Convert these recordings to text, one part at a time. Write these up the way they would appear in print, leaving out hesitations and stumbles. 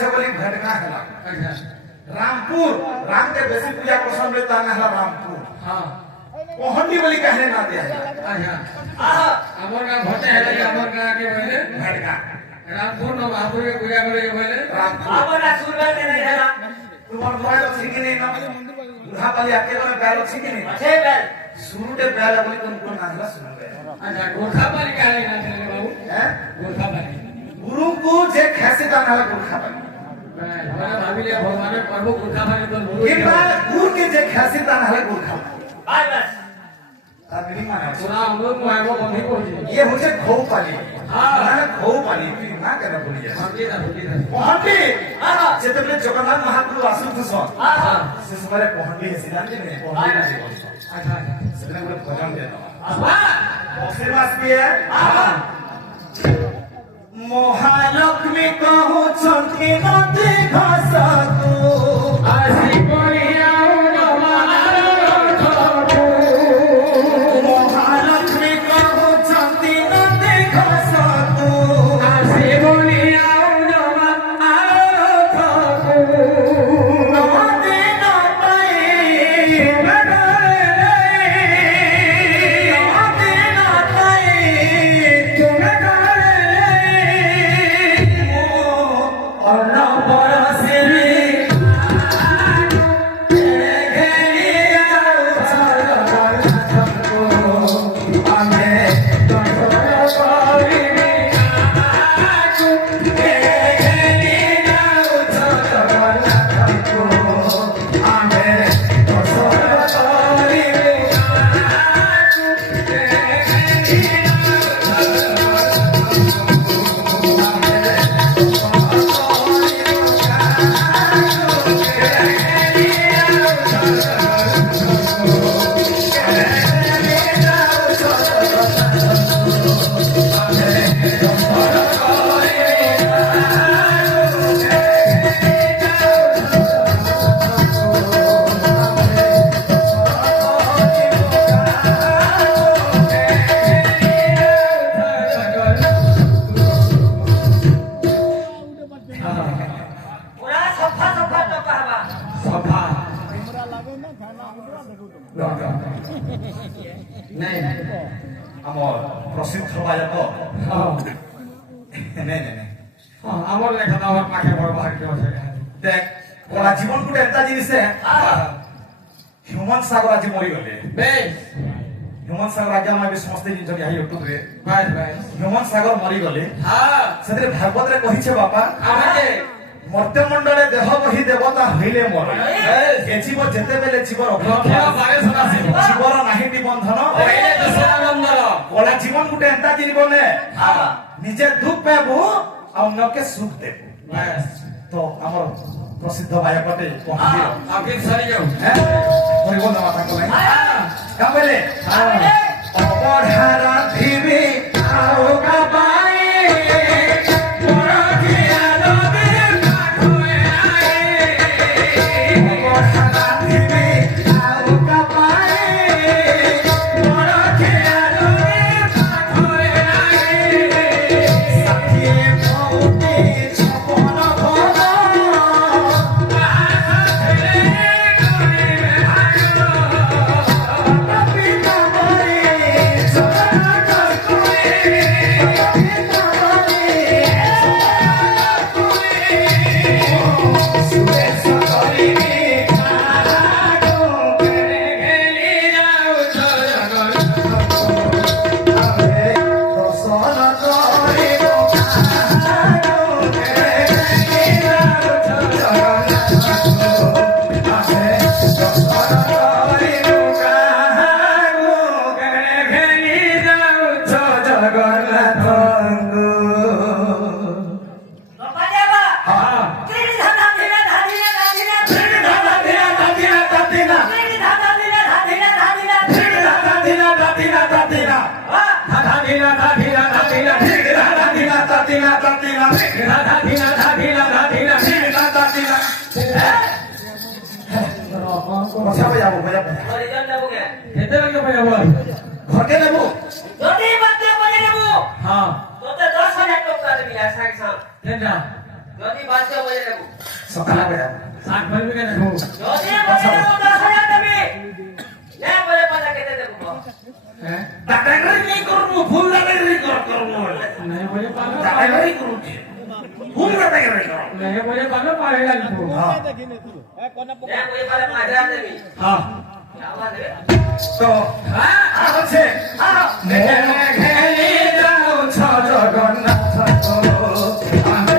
अच्छे बोली घटना है रामपुर राम के बेसी पूजा पसंद में ताना है रामपुर हां कोहंडी बोली कहने ना दिया अच्छा हमर का भटे है हमर का के बोले घटका रामपुर न महापुर के पूजा करे बोले रामपुर हमर सुरबा के नहीं है तुम्हार मोबाइल अच्छी की नहीं ना बुढ़ा वाली अकेले में बैल अच्छी की नहीं अच्छे बैल शुरू से बैल बोली तुमको ना हला सुन गए अच्छा गोरखा वाली का नहीं ना चले बाबू हैं गोरखा वाली गुरु को जे कैसे जाना है गुरखा वाली हमारा भाभी ले भगवान प्रभु गोरखा वाली तो ये बात गुरु के जे कैसे जाना है गुरखा बाय बस अब नहीं माना सुना हम लोग को बंदी को ये मुझे खो पाली हां ना खो पाली ना कहना बोलिए बंदी ना पहंडी जेतबले जगन्नाथ महाप्रभु आसु थसो हां से समरे पहंडी है सिद्धांत ने पहंडी ना अच्छा सेने को भजन दे वाह आशीर्वाद भी है महालक्ष्मी कहूँ चंकी नदी घासको आसी कोरिया महालक्ष्मी कहूँ चंकी नदी घासको आसी बोलिया नदी न पाई नदी न पाई और न बरसरी पूरा सफा सफा तो कहबा सभा नहीं আমার প্রসিদ্ধ গায়ক हां नहीं नहीं আমার লেখা আমার পাখে বড় ভাগ্য আছে দেখ ওরা জীবন গুটে একটা জিনিস হ্যুমান সাগর আজ মরিগলে বেশ হ্যুমান সাগর আজ আমি সমস্ত জিনিস আই ইউটিউব রে বাস বাস হ্যুমান সাগর মরিগলে হ্যাঁ সেতরে ভাগবত রে কহিছে বাপা আমাকে মর্ত্যমণ্ডলে দেহ বহি দেবতা হইলে মরে এ জীব যেতেবেলে জীবর লক্ষ্য বারে শোনাছে জীবর নাহি নিবন্ধন ওইলে তো সনানন্দর ওলা জীবন গুটে একটা জীবনে নিজে দুঃখ পাবো আর অন্যকে সুখ দেবো বাস তো আমার প্রসিদ্ধ গায়কতে পহঞ্চিল আপনি সরি যাও হরিব নামা তাকে নাই কামলে অপধারা ভিবি আও কাবাই পরাজিয়া নদীর কাঠুয়ে আয়ে অপধারা ভিবি আও কাবাই পরাজিয়া নদীর কাঠুয়ে আয়ে সাথিয়ে ভৌতি ছপন ভগ बाबा देवा त्रिणी धाना धीरे धाधीरे धाधीरे त्रिणी धाना धीरे धाधीरे धाधीरे त्रिणी धाना धीरे धाधीरे धाधीरे त्रिणी धाना धीरे धाधीरे धाधीरे धाधा धीरा धाधीरा धाधीरा धाधा धीरा धाधीरा धाधीरा धाधा धीरा धाधीरा धाधीरा बजा बजा हरिजन देबोगे केते लगे भैया बोल घटे लेबो যদি বাতে বলে নেব हां তোতে 10,000 টাকা দেবি আশা কি সাম केना যদি 5 বজে দেবো সকালে বেড়া শাক ভাজি কেন দেবো যদি বজে দেবো 10,000 দেবি নে বজে পয়সা কেটে দেবো হ্যাঁ দাদাগিরি नहीं করবো ফুল দাদাগিরি করবো नहीं बोले पालो দাদাগিরি করুছি ফুল দাদাগিরি করব नहीं बोले पालो पालेगा नहीं হ্যাঁ নে বজে পয়সা 5,000 দেবি हाँ টাকা দেবে তো হ্যাঁ আছে হ্যাঁ ঘেলি যাও ছ জগন্নাথ আমি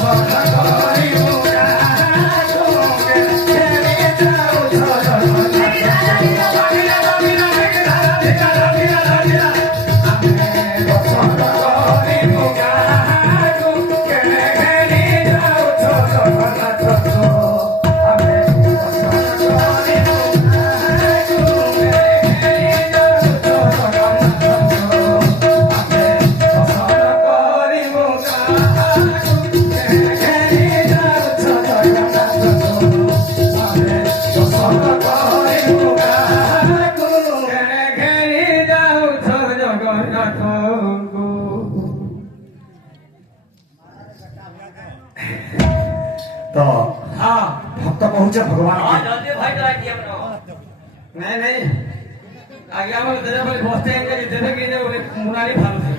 সরকারি মুরা তোকে ঘেলি যাও ছ तो हाँ भक्त पहुंचे भगवान हां के जल्दी भाई तो आइडिया बनाओ नहीं नहीं आगे हम तेरे बोले बसते हैं कि तेरे के जो मुनाली फालू थे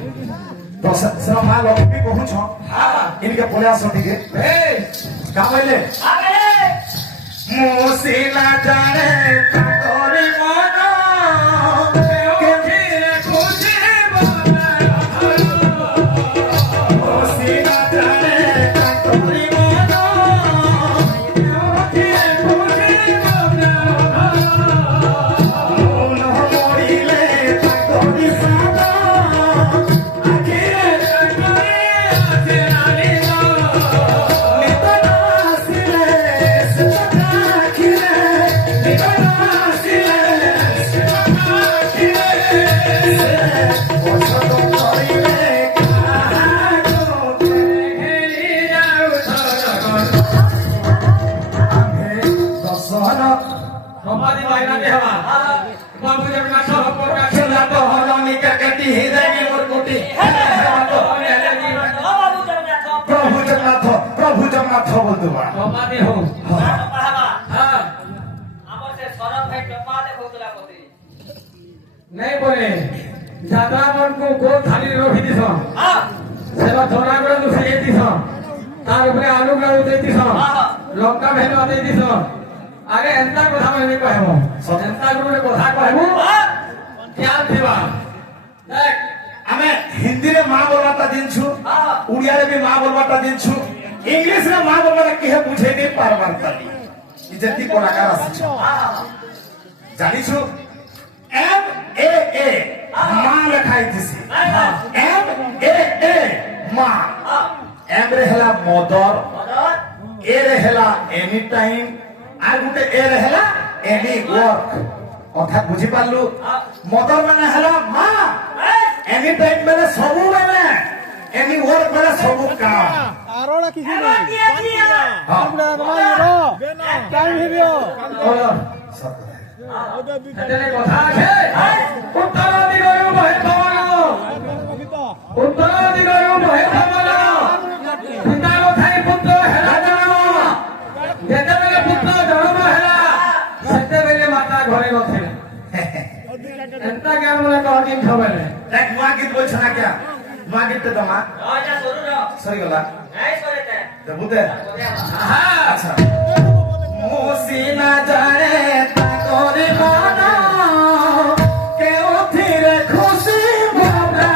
तो सब मां लोग भी पहुंचो हाँ इनके प्रयास होती के ए का बोले आगे मुसीला जाने तोरी मन के फिर खुशी बोला मुसीला जाने तोरी मन के खुशी बोला मोन मोड़ीले तोरी सादा आखिर तोरी आखिराली हमारी मायना दे हवा बाबू जब ना सब पर का खेला तो हलानी का कटी हृदय की मुरकुटी बाबू जगन्नाथ प्रभु जगन्नाथ बोलते बा हमारी हो पाहाबा हाँ हमर से सरम भाई टपा दे भोतला पति नहीं बोले जात्रा मन को गोल थाली रोही दिस हां सेवा थोड़ा गुड़ा तो सही दिस तार ऊपर आलू गुड़ा दे दिस लंका भेलवा दे दिस आगे एंता कथा में कहबो एंता गुरे कथा कहबो क्या देवा देख आमे हिंदी रे मां बोलवाता दिनछु उड़िया रे भी मां बोलवाता दिनछु इंग्लिश रे मां बोलवाता केहे बुझे नहीं पारबारताली इज्जती कलाकार आछछु जानिछु एम ए ए मां लिखाई दिसी एम ए ए मां एम रे हला मदर ए रे हला एनी टाइम আর গুটে এ রেহলা এনি ওয়ার্ক অর্থাৎ বুঝি পারলু মদর মানে হলো মা এনি টাইম মানে সবু মানে এনি ওয়ার্ক মানে সবু কাম আরোড়া কিছু নেই দিয়া দিয়া আমরা তোমার রো টাইম হিরিও ওলো এতে কথা আছে উত্তর দিগয়ু বহে পাওয়ানো উত্তর দিগয়ু বহে পাওয়ানো পিতা কথাই পুত্র হেলা জানো যেতেবেলে পুত্র জন্ম হেলা সেতেবেলে মাতা ঘরে নথিলা এন্তা জ্ঞান বলে কদিন খবরে দেখ মা গীত বলছ না क्या মা গীত তো মা রাজা সরু র সরি গলা নাই সরেতে দেবুতে হ্যাঁ আচ্ছা মুসিনা জানে তা করে মানা কেউ ফিরে খুশি ভাবনা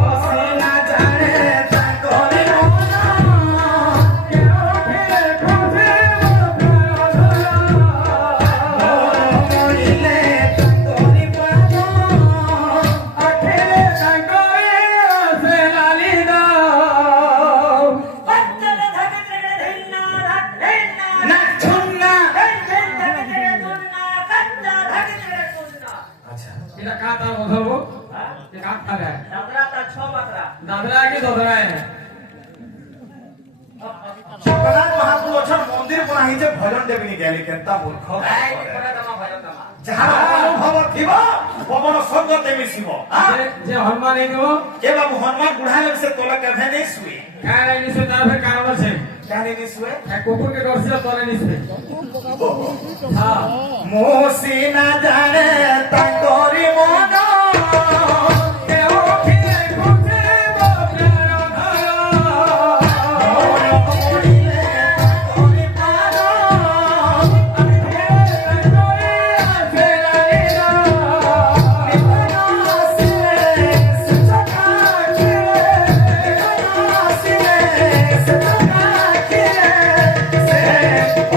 মুসিনা জানে তা করে মানা কেউ ফিরে খুশি ভাবনা মরিলে তোরি পানো আখেরে সাগরে আসে লালিনা পত্তলে ধকে ত্রে ধিন্না রাত ধিন্না না ছুন্না ধকে ত্রে ধুন্না কত্তা ধকে ত্রে কুন্না আচ্ছা এটা কাটা বলবো ये काटा है দাদরা তা 6 মাত্রা दादरा की दोदरा है জগন্নাথ মহাপ্রভু অছন মন্দির বনাহি যে ভজন দেবিনি গেলি কেনতা মূর্খ নাই করে দমা ভয় দমা যাহা অনুভব থিব পবন সঙ্গতে মিশিব যে হনুমান এইব কে বাবু হনুমান বুড়াইলে সে তোলা কেভে নেই শুয়ে কারে নিছে তার ফের কারণ আছে জানি নি শুয়ে কুকুরকে ডরছিল তলে নিছে হ্যাঁ মোসি না জানে